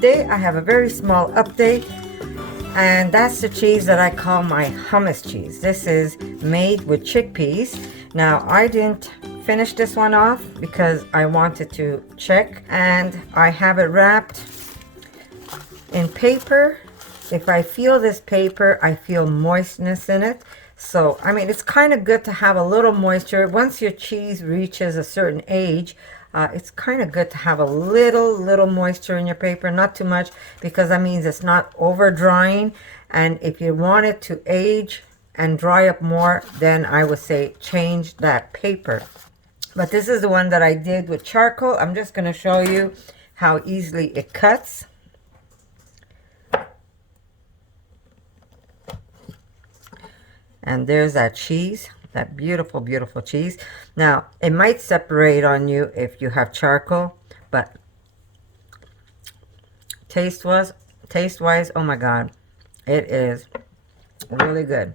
today I have a very small update, and that's the cheese that I call my hummus cheese. This is made with chickpeas. Now I didn't finish this one off because I wanted to check, and I have it wrapped in paper. If I feel this paper, I feel moistness in it. So, I mean, it's kind of good to have a little moisture. Once your cheese reaches a certain age, it's kind of good to have a little moisture in your paper. Not too much, because that means it's not over drying. And if you want it to age and dry up more, then I would say change that paper. But this is the one that I did with charcoal. I'm just going to show you how easily it cuts. And there's that cheese, that beautiful, beautiful cheese. Now, it might separate on you if you have charcoal, but taste-wise, oh my God, it is really good.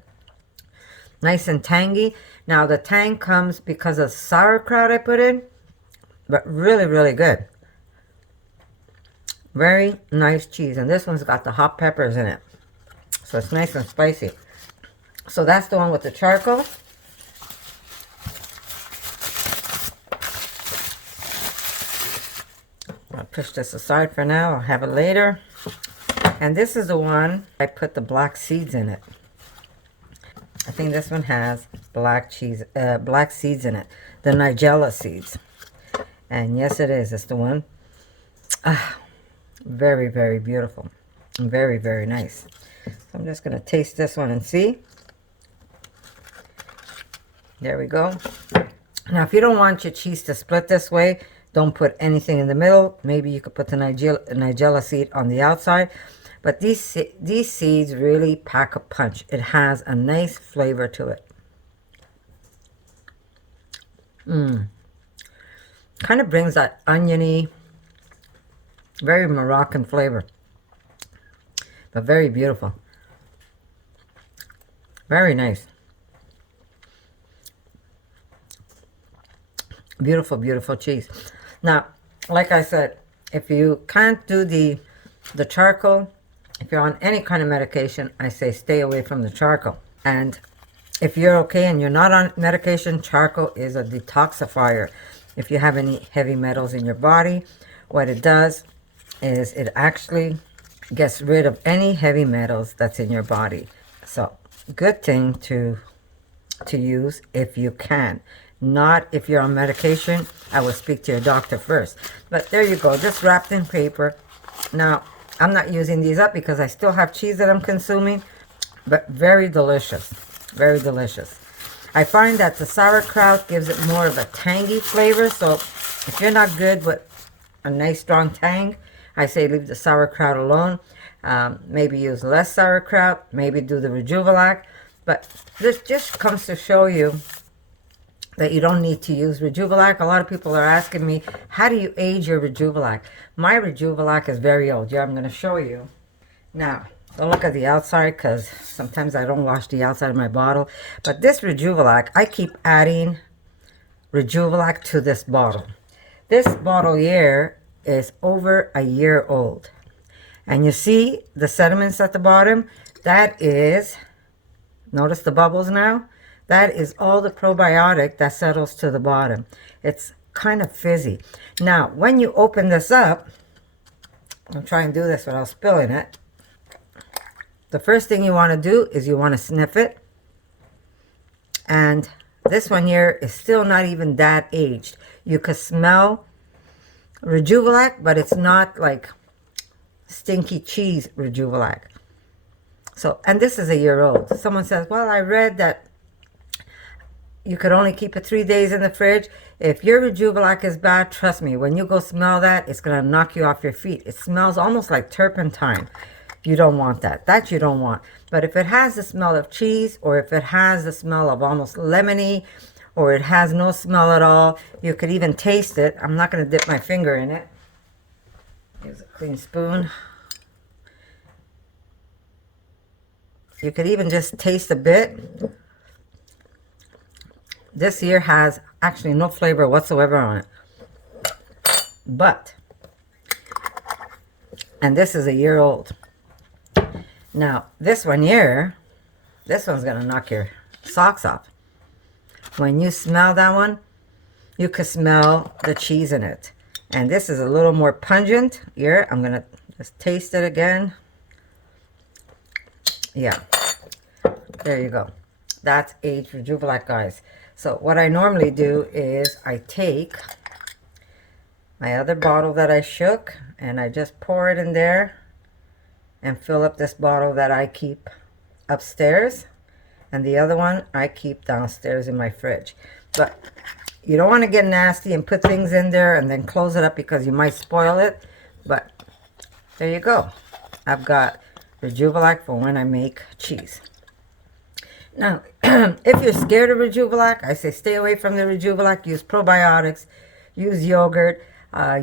Nice and tangy. Now, the tang comes because of sauerkraut I put in, but really, really good. Very nice cheese. And this one's got the hot peppers in it, so it's nice and spicy. So that's the one with the charcoal. I'll push this aside for now. I'll have it later. And this is the one I put the black seeds in it. I think this one has black seeds in it. The Nigella seeds. And yes, it is. It's the one. Very, very beautiful. And very, very nice. So I'm just going to taste this one and see. There we go. Now, if you don't want your cheese to split this way, don't put anything in the middle. Maybe you could put the Nigella seed on the outside. But these seeds really pack a punch. It has a nice flavor to it. Kind of brings that oniony, very Moroccan flavor. But very beautiful. Very nice. Beautiful, beautiful cheese. Now, like I said, if you can't do the charcoal, if you're on any kind of medication, I say stay away from the charcoal. And if you're okay and you're not on medication, charcoal is a detoxifier. If you have any heavy metals in your body, what it does is it actually gets rid of any heavy metals that's in your body. So, good thing to use if you can. Not if you're on medication. I will speak to your doctor first. But there you go, just wrapped in paper. Now, I'm not using these up because I still have cheese that I'm consuming, but very delicious. Very delicious. I find that the sauerkraut gives it more of a tangy flavor, so if you're not good with a nice strong tang, I say leave the sauerkraut alone. Maybe use less sauerkraut, maybe do the Rejuvelac, but this just comes to show you that you don't need to use Rejuvelac. A lot of people are asking me, how do you age your Rejuvelac? My Rejuvelac is very old. Yeah, I'm going to show you. Now, don't look at the outside because sometimes I don't wash the outside of my bottle. But this Rejuvelac, I keep adding Rejuvelac to this bottle. This bottle here is over a year old. And you see the sediments at the bottom? That is, notice the bubbles now? That is all the probiotic that settles to the bottom. It's kind of fizzy. Now, when you open this up, I'll try and do this without spilling it. The first thing you want to do is you want to sniff it. And this one here is still not even that aged. You could smell Rejuvelac, but it's not like stinky cheese Rejuvelac. So, and this is a year old. Someone says, well, I read that you could only keep it 3 days in the fridge. If your Rejuvelac is bad, trust me, when you go smell that, it's going to knock you off your feet. It smells almost like turpentine. You don't want that. That you don't want. But if it has the smell of cheese, or if it has the smell of almost lemony, or it has no smell at all, you could even taste it. I'm not going to dip my finger in it. Use a clean spoon. You could even just taste a bit. This here has actually no flavor whatsoever on it. But And this is a year old. Now, this one here, this one's going to knock your socks off. When you smell that one, you can smell the cheese in it. And this is a little more pungent. Here, I'm going to just taste it again. Yeah. There you go. That's aged Rejuvelac, guys. So what I normally do is I take my other bottle that I shook and I just pour it in there and fill up this bottle that I keep upstairs, and the other one I keep downstairs in my fridge. But you don't want to get nasty and put things in there and then close it up because you might spoil it. But there you go. I've got Rejuvelac for when I make cheese. Now, if you're scared of Rejuvelac, I say stay away from the Rejuvelac. Use probiotics, use yogurt,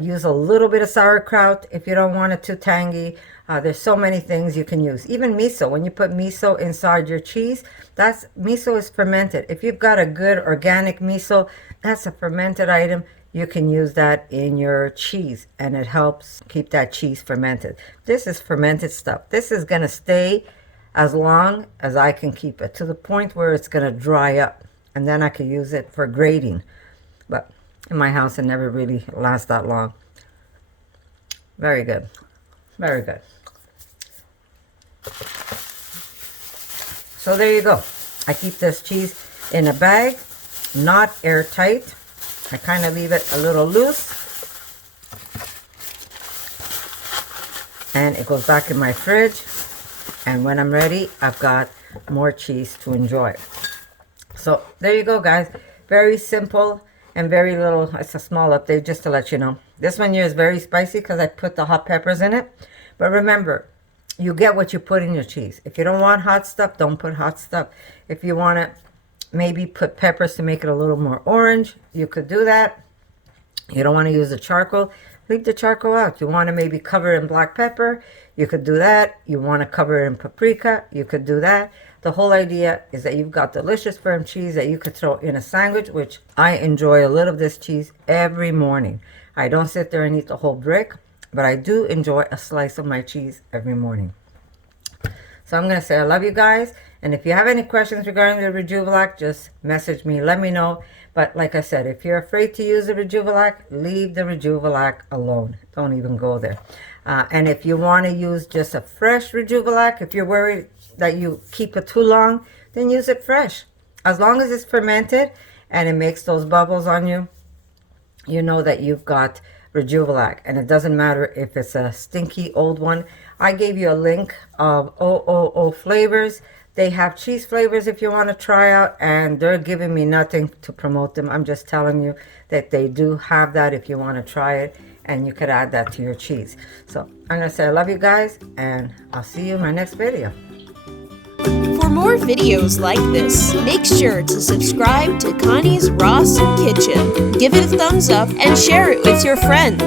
use a little bit of sauerkraut if you don't want it too tangy. There's so many things you can use. Even miso, when you put miso inside your cheese, miso is fermented. If you've got a good organic miso, that's a fermented item. You can use that in your cheese, and it helps keep that cheese fermented. This is fermented stuff. This is going to stay as long as I can keep it, to the point where it's going to dry up, and then I can use it for grating. But in my house, it never really lasts that long. Very good. Very good. So there you go. I keep this cheese in a bag, not airtight. I kind of leave it a little loose. And it goes back in my fridge. And when I'm ready, I've got more cheese to enjoy. So there you go, guys. Very simple and very little. It's a small update just to let you know. This one here is very spicy because I put the hot peppers in it. But remember, you get what you put in your cheese. If you don't want hot stuff, don't put hot stuff. If you want to maybe put peppers to make it a little more orange, you could do that. You don't want to use the charcoal, leave the charcoal out. You want to maybe cover it in black pepper, you could do that. You want to cover it in paprika, you could do that. The whole idea is that you've got delicious firm cheese that you could throw in a sandwich, which I enjoy a little of this cheese every morning. I don't sit there and eat the whole brick, but I do enjoy a slice of my cheese every morning. So I'm going to say I love you guys. And if you have any questions regarding the Rejuvelac, just message me. Let me know. But like I said, if you're afraid to use the Rejuvelac, leave the Rejuvelac alone. Don't even go there. And if you want to use just a fresh Rejuvelac, if you're worried that you keep it too long, then use it fresh. As long as it's fermented and it makes those bubbles on you, you know that you've got Rejuvelac. And it doesn't matter if it's a stinky old one. I gave you a link of OOO flavors. They have cheese flavors if you want to try out, and they're giving me nothing to promote them. I'm just telling you that they do have that if you want to try it, and you could add that to your cheese. So I'm going to say I love you guys, and I'll see you in my next video. For more videos like this, make sure to subscribe to Connie's Rawsome Kitchen. Give it a thumbs up and share it with your friends.